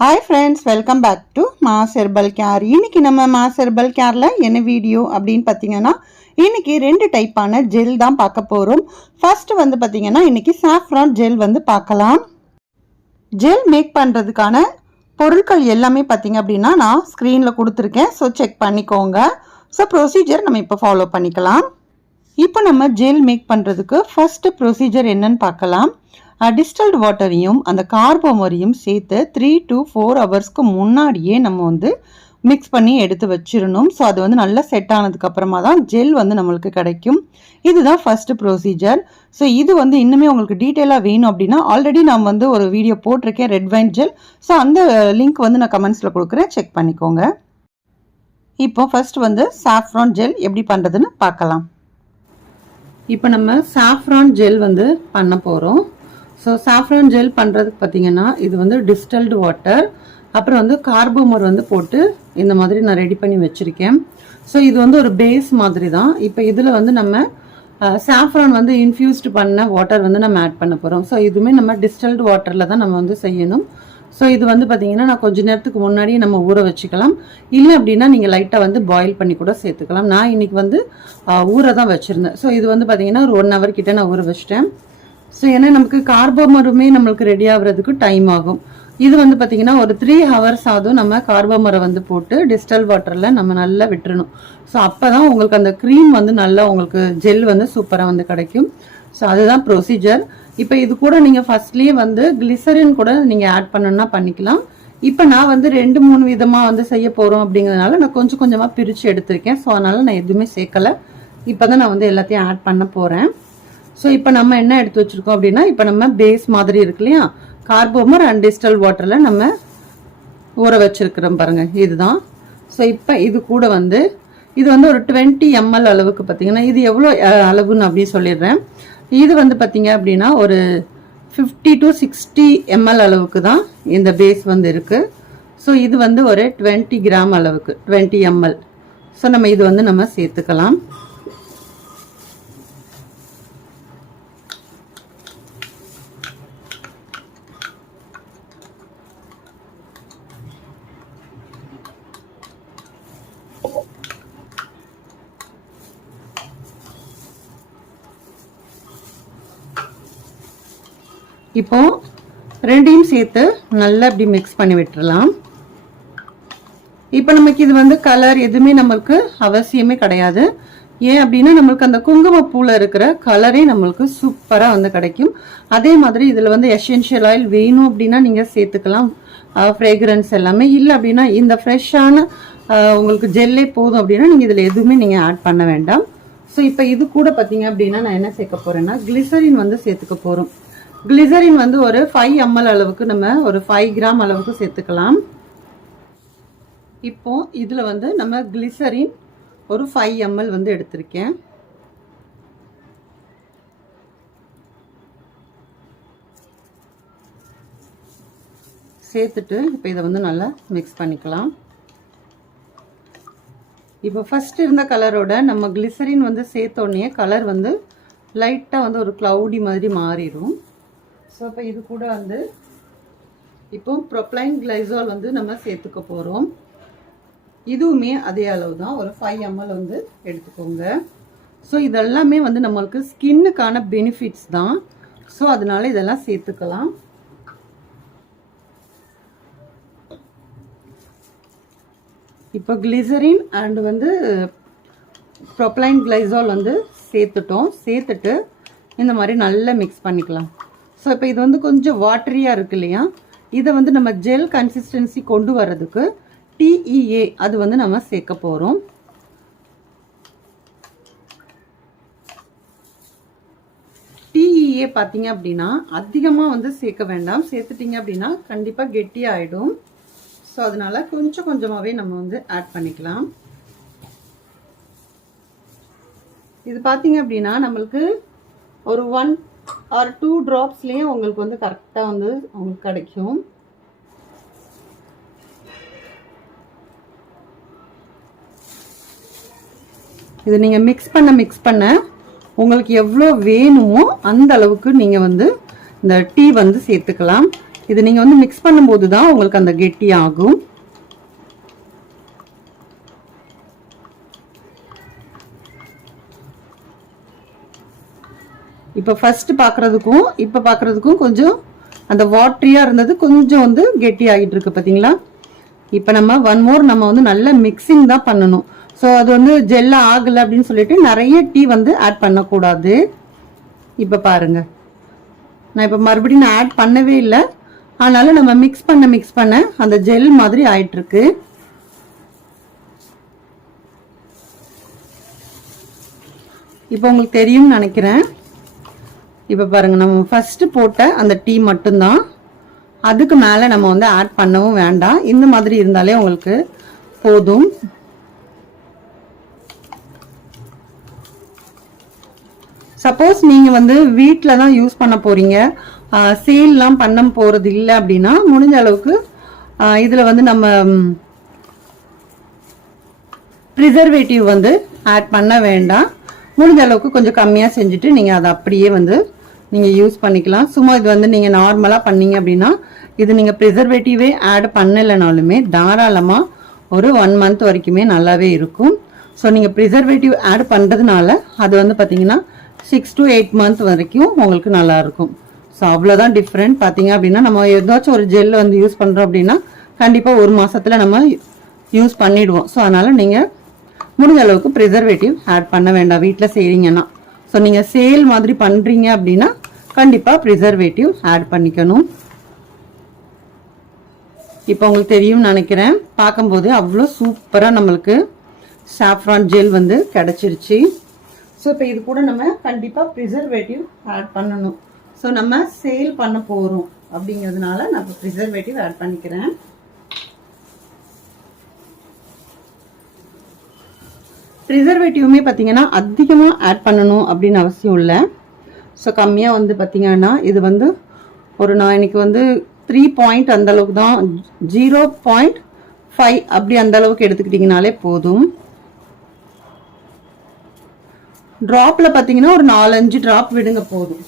Hi friends welcome back to mass herbal care இன்னைக்கு நம்ம mass herbal கேரில் என்ன video அப்படின்னு பார்த்தீங்கன்னா இன்னைக்கு ரெண்டு டைப்பான ஜெல் தான் பார்க்க போகிறோம் ஃபஸ்ட்டு வந்து பார்த்தீங்கன்னா இன்றைக்கி சாஃப்ரான் ஜெல் வந்து பார்க்கலாம். ஜெல் மேக் பண்ணுறதுக்கான பொருட்கள் எல்லாமே பார்த்தீங்க அப்படின்னா நான் ஸ்க்ரீனில் கொடுத்துருக்கேன். ஸோ செக் பண்ணிக்கோங்க. ஸோ ப்ரொசீஜர் நம்ம இப்போ ஃபாலோ பண்ணிக்கலாம். இப்போ நம்ம ஜெல் மேக் பண்ணுறதுக்கு ஃபஸ்ட்டு ப்ரொசீஜர் என்னன்னு பார்க்கலாம். டிஸ்டல்ட் வாட்டரையும் அந்த கார்போமரையும் சேர்த்து த்ரீ டு ஃபோர் ஹவர்ஸ்க்கு முன்னாடியே நம்ம வந்து மிக்ஸ் பண்ணி எடுத்து வச்சிடணும் ஸோ அது வந்து நல்லா செட் ஆனதுக்கப்புறமா தான் ஜெல் வந்து நம்மளுக்கு கிடைக்கும். இதுதான் ஃபஸ்ட்டு ப்ரொசீஜர் ஸோ இது வந்து இன்னுமே உங்களுக்கு டீட்டெயிலாக வேணும் அப்படின்னா ஆல்ரெடி நான் வந்து ஒரு வீடியோ போட்டிருக்கேன் ரெட் வைன் ஜெல் ஸோ அந்த லிங்க் வந்து நான் கமெண்ட்ஸில் கொடுக்குறேன். செக் பண்ணிக்கோங்க. இப்போ ஃபர்ஸ்ட் வந்து சாஃப்ரான் ஜெல் எப்படி பண்ணுறதுன்னு பார்க்கலாம். இப்போ நம்ம சாஃப்ரான் ஜெல் வந்து பண்ண போகிறோம் ஸோ சாஃப்ரான் ஜெல் பண்ணுறதுக்கு பார்த்தீங்கன்னா இது வந்து டிஸ்டல்டு வாட்டர் அப்புறம் வந்து கார்போமர் வந்து போட்டு இந்த மாதிரி நான் ரெடி பண்ணி வச்சுருக்கேன். ஸோ இது வந்து ஒரு பேஸ் மாதிரி தான் இப்போ இதில் வந்து நம்ம சாஃப்ரான் வந்து இன்ஃபியூஸ்டு பண்ண வாட்டர் வந்து நம்ம ஆட் பண்ண போகிறோம் ஸோ இதுவுமே நம்ம டிஸ்டல்டு வாட்டரில் தான் நம்ம வந்து செய்யணும். ஸோ இது வந்து பார்த்தீங்கன்னா நான் கொஞ்ச நேரத்துக்கு முன்னாடியே நம்ம ஊற வச்சுக்கலாம். இல்லை அப்படின்னா நீங்கள் லைட்டாக வந்து பாயில் பண்ணி கூட சேர்த்துக்கலாம். நான் இன்றைக்கி வந்து ஊற தான் வச்சுருந்தேன். ஸோ இது வந்து பார்த்தீங்கன்னா ஒரு ஒன் ஹவர் கிட்டே நான் ஊற வச்சிட்டேன். ஸோ ஏன்னா நமக்கு கார்போமருமே நம்மளுக்கு ரெடி ஆகுறதுக்கு டைம் ஆகும். இது வந்து பார்த்தீங்கன்னா ஒரு த்ரீ ஹவர்ஸ் ஆகும் நம்ம கார்போமரை வந்து போட்டு டிஸ்டல் வாட்டரில் நம்ம நல்லா விட்டுறணும். ஸோ அப்போ தான் உங்களுக்கு அந்த க்ரீம் வந்து நல்லா உங்களுக்கு ஜெல் வந்து சூப்பராக வந்து கிடைக்கும். ஸோ அதுதான் ப்ரொசீஜர் இப்போ இது கூட நீங்கள் ஃபர்ஸ்ட்லேயே வந்து கிளிசரின் கூட நீங்கள் ஆட் பண்ணணும்னா பண்ணிக்கலாம். இப்போ நான் வந்து ரெண்டு மூணு விதமாக வந்து செய்ய போகிறோம் அப்படிங்கிறதுனால நான் கொஞ்சம் கொஞ்சமாக பிரித்து எடுத்திருக்கேன். ஸோ அதனால் நான் எதுவுமே சேர்க்கலை. இப்போ தான் நான் வந்து எல்லாத்தையும் ஆட் பண்ண போகிறேன் ஸோ இப்போ நம்ம என்ன எடுத்து வச்சுருக்கோம் அப்படின்னா இப்போ நம்ம பேஸ் மாதிரி இருக்கு இல்லையா? கார்போமர் அண்ட் டிஸ்டல் வாட்டரில் நம்ம ஊற வச்சிருக்கிறோம் பாருங்கள் இதுதான். ஸோ இப்போ இது கூட வந்து இது வந்து ஒரு டுவெண்ட்டி எம்எல் அளவுக்கு பார்த்தீங்கன்னா இது எவ்வளோ அளவுன்னு அப்படின்னு சொல்லிடுறேன். இது வந்து பார்த்தீங்க அப்படின்னா ஒரு ஃபிஃப்டி டு சிக்ஸ்டி எம்எல் அளவுக்கு தான் இந்த பேஸ் வந்து இருக்குது ஸோ இது வந்து ஒரு டுவெண்ட்டி கிராம் அளவுக்கு டுவெண்ட்டி எம்எல் ஸோ நம்ம இது வந்து நம்ம சேர்த்துக்கலாம். இப்போ ரெண்டையும் சேர்த்து நல்லா இப்படி மிக்ஸ் பண்ணி விட்டுறலாம். இப்போ நமக்கு இது வந்து கலர் எதுவுமே நம்மளுக்கு அவசியமே கிடையாது. ஏன் அப்படின்னா நம்மளுக்கு அந்த குங்குமப்பூவில் இருக்கிற கலரே நம்மளுக்கு சூப்பராக வந்து கிடைக்கும். அதே மாதிரி இதில் வந்து எசென்ஷியல் ஆயில் வேணும் அப்படின்னா நீங்கள் சேர்த்துக்கலாம். ஃப்ரேக்ரன்ஸ் எல்லாமே. இல்லை அப்படின்னா இந்த ஃப்ரெஷ்ஷான உங்களுக்கு ஜெல்லே போதும் அப்படின்னா நீங்கள் இதில் எதுவுமே நீங்கள் ஆட் பண்ண வேண்டாம். ஸோ இப்போ இது கூட பார்த்தீங்க அப்படின்னா நான் என்ன சேர்க்க போகிறேன்னா கிளிசரின் வந்து சேர்த்துக்க போகிறோம் கிளிசரின் வந்து ஒரு ஃபைவ் எம்எல் அளவுக்கு நம்ம ஒரு ஃபைவ் கிராம் அளவுக்கு சேர்த்துக்கலாம். இப்போ இதில் வந்து நம்ம கிளிசரின் ஒரு ஃபைவ் எம்எல் வந்து எடுத்திருக்கேன். சேர்த்துட்டு இப்போ இதை வந்து நல்லா மிக்ஸ் பண்ணிக்கலாம். இப்போ ஃபஸ்ட் இருந்த கலரோட நம்ம கிளிசரின் வந்து சேர்த்தோடனே கலர் வந்து லைட்டாக வந்து ஒரு க்ளவுடி மாதிரி மாறிடும். ஸோ இப்போ இது கூட வந்து இப்போ ப்ரொப்ளைன் கிளைசால் வந்து நம்ம சேர்த்துக்க போகிறோம் இதுவுமே அதே அளவு தான் ஒரு ஃபைவ் எம்எல் வந்து எடுத்துக்கோங்க. ஸோ இதெல்லாமே வந்து நம்மளுக்கு ஸ்கின்னுக்கான பெனிஃபிட்ஸ் தான். ஸோ அதனால இதெல்லாம் சேர்த்துக்கலாம். இப்போ கிளிசரின் அண்ட் வந்து ப்ரொப்ளைன் கிளைசால் வந்து சேர்த்துட்டோம். சேர்த்துட்டு இந்த மாதிரி நல்லா மிக்ஸ் பண்ணிக்கலாம். ஸோ இப்போ இது வந்து கொஞ்சம் வாட்டரியாக இருக்கு இல்லையா? இதை வந்து நம்ம ஜெல் கன்சிஸ்டன்சி கொண்டு வர்றதுக்கு டிஇஏ அது வந்து நம்ம சேர்க்க போகிறோம் டிஇஏ பார்த்தீங்க அப்படின்னா அதிகமாக வந்து சேர்க்க வேண்டாம். சேர்த்துட்டீங்க அப்படின்னா கண்டிப்பாக கெட்டியாயிடும். ஸோ அதனால கொஞ்சம் கொஞ்சமாகவே நம்ம வந்து ஆட் பண்ணிக்கலாம். இது பார்த்தீங்க அப்படின்னா நம்மளுக்கு ஒரு ஒன் ஆர் டூ ட்ராப்ஸ்லேயே உங்களுக்கு வந்து கரெக்டாக வந்து உங்களுக்கு கிடைக்கும். இது நீங்கள் மிக்ஸ் பண்ண மிக்ஸ் பண்ண உங்களுக்கு எவ்வளோ வேணுமோ அந்த அளவுக்கு நீங்கள் வந்து இந்த டீ வந்து சேர்த்துக்கலாம். இது நீங்கள் வந்து மிக்ஸ் பண்ணும்போது தான் உங்களுக்கு அந்த கெட்டி ஆகும். இப்போ ஃபர்ஸ்ட் பார்க்குறதுக்கும் இப்போ பார்க்குறதுக்கும் கொஞ்சம் அந்த வாட்ரியாக இருந்தது கொஞ்சம் வந்து கெட்டி ஆகிட்டு இருக்கு பார்த்தீங்களா இப்போ நம்ம ஒன் மோர் நம்ம வந்து நல்ல மிக்சிங் தான் பண்ணணும். ஸோ அது வந்து ஜெல்ல ஆகலை அப்படின்னு சொல்லிட்டு நிறைய டீ வந்து ஆட் பண்ணக்கூடாது. இப்போ பாருங்க. நான் இப்போ மறுபடியும் நான் ஆட் பண்ணவே இல்லை. ஆனாலும் நம்ம மிக்ஸ் பண்ண மிக்ஸ் பண்ண அந்த ஜெல் மாதிரி ஆயிட்டுருக்கு இப்போ உங்களுக்கு தெரியும்னு நினைக்கிறேன். இப்போ பாருங்கள் நம்ம ஃபஸ்ட்டு போட்ட அந்த டீ மட்டும்தான். அதுக்கு மேலே நம்ம வந்து ஆட் பண்ணவும் வேண்டாம். இந்த மாதிரி இருந்தாலே உங்களுக்கு போதும். சப்போஸ் நீங்கள் வந்து வீட்டில் தான் யூஸ் பண்ண போகிறீங்க சேல்லாம் பண்ண போகிறது இல்லை அப்படின்னா முடிஞ்ச அளவுக்கு இதில் வந்து நம்ம ப்ரிசர்வேட்டிவ் வந்து ஆட் பண்ண வேண்டாம். முடிஞ்ச அளவுக்கு கொஞ்சம் கம்மியாக செஞ்சுட்டு நீங்கள் அதை அப்படியே வந்து நீங்கள் யூஸ் பண்ணிக்கலாம். சும்மா இது வந்து நீங்கள் நார்மலாக பண்ணீங்க அப்படின்னா இது நீங்கள் ப்ரிசர்வேட்டிவே ஆட் பண்ணலைனாலுமே தாராளமாக ஒரு ஒன் மந்த் வரைக்குமே நல்லாவே இருக்கும். ஸோ நீங்கள் ப்ரிசர்வேட்டிவ் ஆட் பண்ணுறதுனால அது வந்து பார்த்தீங்கன்னா சிக்ஸ் டு எயிட் மந்த் வரைக்கும் உங்களுக்கு நல்லாயிருக்கும் ஸோ அவ்வளோதான் டிஃப்ரெண்ட் பார்த்தீங்க அப்படின்னா நம்ம ஏதாச்சும் ஒரு ஜெல் வந்து யூஸ் பண்ணுறோம் அப்படின்னா கண்டிப்பாக ஒரு மாதத்தில் நம்ம யூஸ் பண்ணிவிடுவோம் ஸோ அதனால் நீங்கள் முடிஞ்ச அளவுக்கு ப்ரிசர்வேட்டிவ் ஆட் பண்ண வேண்டாம். வீட்டில் செய்கிறீங்கன்னா ஸோ நீங்கள் சேல் மாதிரி பண்ணுறீங்க அப்படின்னா கண்டிப்பாக ப்ரிசர்வேட்டிவ் ஆட் பண்ணிக்கணும். இப்போ உங்களுக்கு தெரியும்னு நினைக்கிறேன். பார்க்கும்போது அவ்வளோ சூப்பராக நம்மளுக்கு சாஃப்ரான் ஜெல் வந்து கிடச்சிருச்சு. ஸோ இப்போ இது கூட நம்ம கண்டிப்பாக ப்ரிசர்வேட்டிவ் ஆட் பண்ணணும். ஸோ நம்ம சேல் பண்ண போகிறோம் அப்படிங்கிறதுனால நான் இப்போ ப்ரிசர்வேட்டிவ் ஆட் பண்ணிக்கிறேன். ப்ரிசர்வேட்டிவுமே பார்த்தீங்கன்னா அதிகமாக ஆட் பண்ணணும் அப்படின்னு அவசியம் இல்லை. ஸோ கம்மியாக வந்து பார்த்தீங்கன்னா இது வந்து ஒரு நான் இன்னைக்கு வந்து த்ரீ பாயிண்ட் அந்த அளவுக்கு தான் ஜீரோ பாயிண்ட் ஃபைவ் அப்படி அந்த அளவுக்கு எடுத்துக்கிட்டிங்கனாலே போதும். ட்ராப்பில் பார்த்தீங்கன்னா ஒரு நாலஞ்சு ட்ராப் விடுங்க போதும்.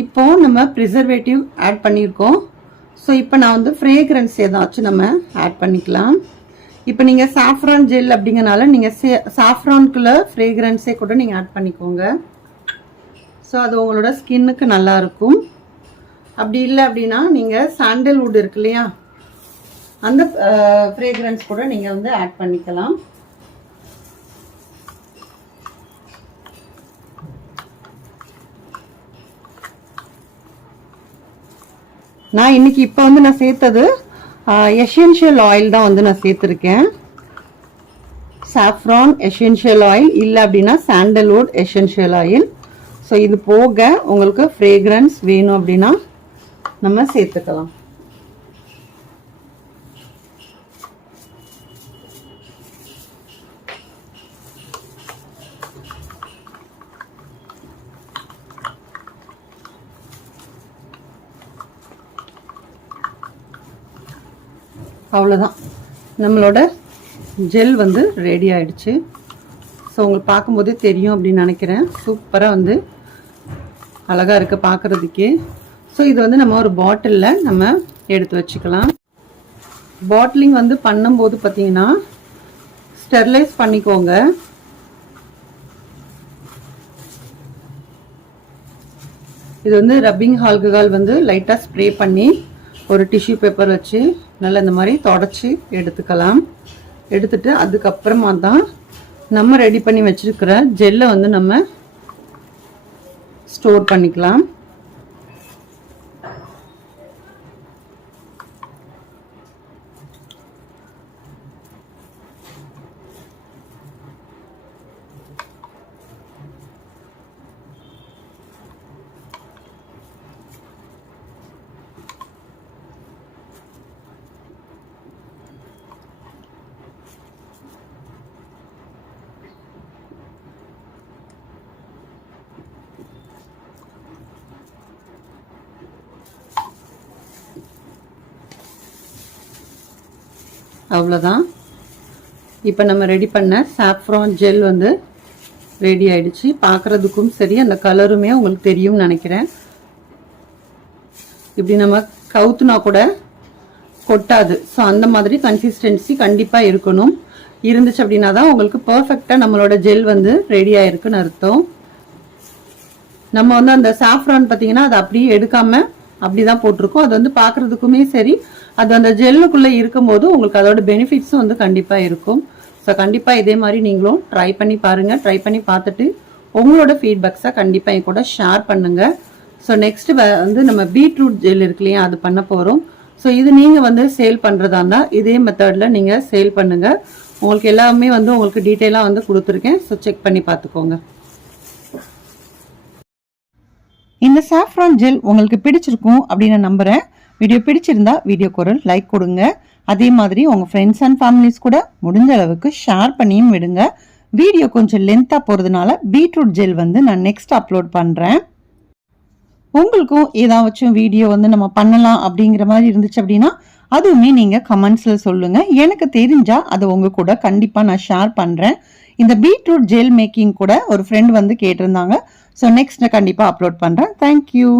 இப்போ நம்ம ப்ரிசர்வேட்டிவ் ஆட் பண்ணியிருக்கோம் ஸோ இப்போ நான் வந்து ஃப்ரேக்ரன்ஸ் ஏதாச்சும் நம்ம ஆட் பண்ணிக்கலாம். இப்போ நீங்கள் சாஃப்ரான் ஜெல் அப்படிங்கனால நீங்கள் சே சாஃப்ரான்குள்ளே ஃப்ரேக்ரன்ஸே கூட நீங்கள் ஆட் பண்ணிக்கோங்க. ஸோ அது உங்களோட ஸ்கின்னுக்கு நல்லா இருக்கும். அப்படி இல்லை அப்படின்னா நீங்கள் சாண்டல்வுட் இருக்கு இல்லையா? அந்த ஃப்ரேக்ரன்ஸ் கூட நீங்கள் வந்து ஆட் பண்ணிக்கலாம். நான் இன்னைக்கு இப்போ வந்து நான் சேர்த்தது எசென்ஷியல் ஆயில் தான் வந்து நான் சேர்த்துருக்கேன். சாஃப்ரான் எசென்ஷியல் ஆயில் இல்லை அப்படின்னா சாண்டல்வுட் எசென்ஷியல் ஆயில் ஸோ இது போக உங்களுக்கு ஃப்ரேக்ரன்ஸ் வேணும் அப்படின்னா நம்ம சேர்த்துக்கலாம். அவ்வளோதான் நம்மளோட ஜெல் வந்து ரெடி ஆயிடுச்சு. ஸோ உங்களுக்கு பார்க்கும்போதே தெரியும் அப்படின்னு நினைக்கிறேன். சூப்பராக வந்து அழகாக இருக்குது பார்க்குறதுக்கே. ஸோ இது வந்து நம்ம ஒரு பாட்டிலில் நம்ம எடுத்து வச்சுக்கலாம். பாட்டிலிங் வந்து பண்ணும்போது பார்த்தீங்கன்னா ஸ்டெர்லைஸ் பண்ணிக்கோங்க. இது வந்து ரப்பிங் ஆல்கஹால் வந்து லைட்டாக ஸ்ப்ரே பண்ணி ஒரு டிஷ்யூ பேப்பர் வச்சு நல்லா இந்த மாதிரி தொடச்சி எடுத்துக்கலாம். எடுத்துட்டு அதுக்கப்புறமா தான் நம்ம ரெடி பண்ணி வச்சிருக்கிற ஜெல்லை வந்து நம்ம ஸ்டோர் பண்ணிக்கலாம். அவ்வளோதான் இப்போ நம்ம ரெடி பண்ண சாஃப்ரான் ஜெல் வந்து ரெடி ஆயிடுச்சு. பார்க்குறதுக்கும் சரி அந்த கலருமே உங்களுக்கு தெரியும்னு நினைக்கிறேன். இப்படி நம்ம கவுத்துனா கூட கொட்டாது. ஸோ அந்த மாதிரி கன்சிஸ்டன்சி கண்டிப்பாக இருக்கணும். இருந்துச்சு அப்படின்னா தான் உங்களுக்கு பர்ஃபெக்டாக நம்மளோட ஜெல் வந்து ரெடி ஆயிருக்குன்னு அர்த்தம். நம்ம வந்து அந்த சாஃப்ரான் பார்த்தீங்கன்னா அதை அப்படியே எடுக்காமல் அப்படி தான் போட்டிருக்கோம். அது வந்து பார்க்கறதுக்குமே சரி அது அந்த ஜெல்லுக்குள்ளே இருக்கும்போது உங்களுக்கு அதோட பெனிஃபிட்ஸும் வந்து கண்டிப்பாக இருக்கும். ஸோ கண்டிப்பாக இதே மாதிரி நீங்களும் ட்ரை பண்ணி பாருங்கள் ட்ரை பண்ணி பார்த்துட்டு உங்களோட ஃபீட்பேக்ஸை கண்டிப்பாக என் கூட ஷேர் பண்ணுங்கள் ஸோ நெக்ஸ்ட் வந்து நம்ம பீட்ரூட் ஜெல் இருக்கு இல்லையா அது பண்ண போகிறோம் ஸோ இது நீங்கள் வந்து சேல் பண்ணுறதா இருந்தால் இதே மெத்தடில் நீங்கள் சேல் பண்ணுங்கள் உங்களுக்கு எல்லாமே வந்து உங்களுக்கு டீட்டெயிலாக வந்து கொடுத்துருக்கேன். ஸோ செக் பண்ணி பார்த்துக்கோங்க. இந்த சாஃப்ரான் ஜெல் உங்களுக்கு பிடிச்சிருக்கும் அப்படின்னு நான் வீடியோ பிடிச்சிருந்தா வீடியோக்கு ஒரு லைக் கொடுங்க. அதே மாதிரி உங்கள் ஃப்ரெண்ட்ஸ் அண்ட் ஃபேமிலிஸ் கூட முடிஞ்ச அளவுக்கு ஷேர் பண்ணியும் விடுங்க. வீடியோ கொஞ்சம் லென்த்தாக போகிறதுனால பீட்ரூட் ஜெல் வந்து நான் நெக்ஸ்ட் அப்லோட் பண்ணுறேன் உங்களுக்கும் ஏதாச்சும் வீடியோ வந்து நம்ம பண்ணலாம் அப்படிங்கிற மாதிரி இருந்துச்சு அப்படின்னா அதுவுமே நீங்கள் கமெண்ட்ஸில் சொல்லுங்கள் எனக்கு தெரிஞ்சால் அதை உங்கள் கூட கண்டிப்பாக நான் ஷேர் பண்ணுறேன் இந்த பீட்ரூட் ஜெல் மேக்கிங் கூட ஒரு ஃப்ரெண்ட் வந்து கேட்டிருந்தாங்க. ஸோ நெக்ஸ்ட் நான் கண்டிப்பாக அப்லோட் பண்ணுறேன் தேங்க்யூ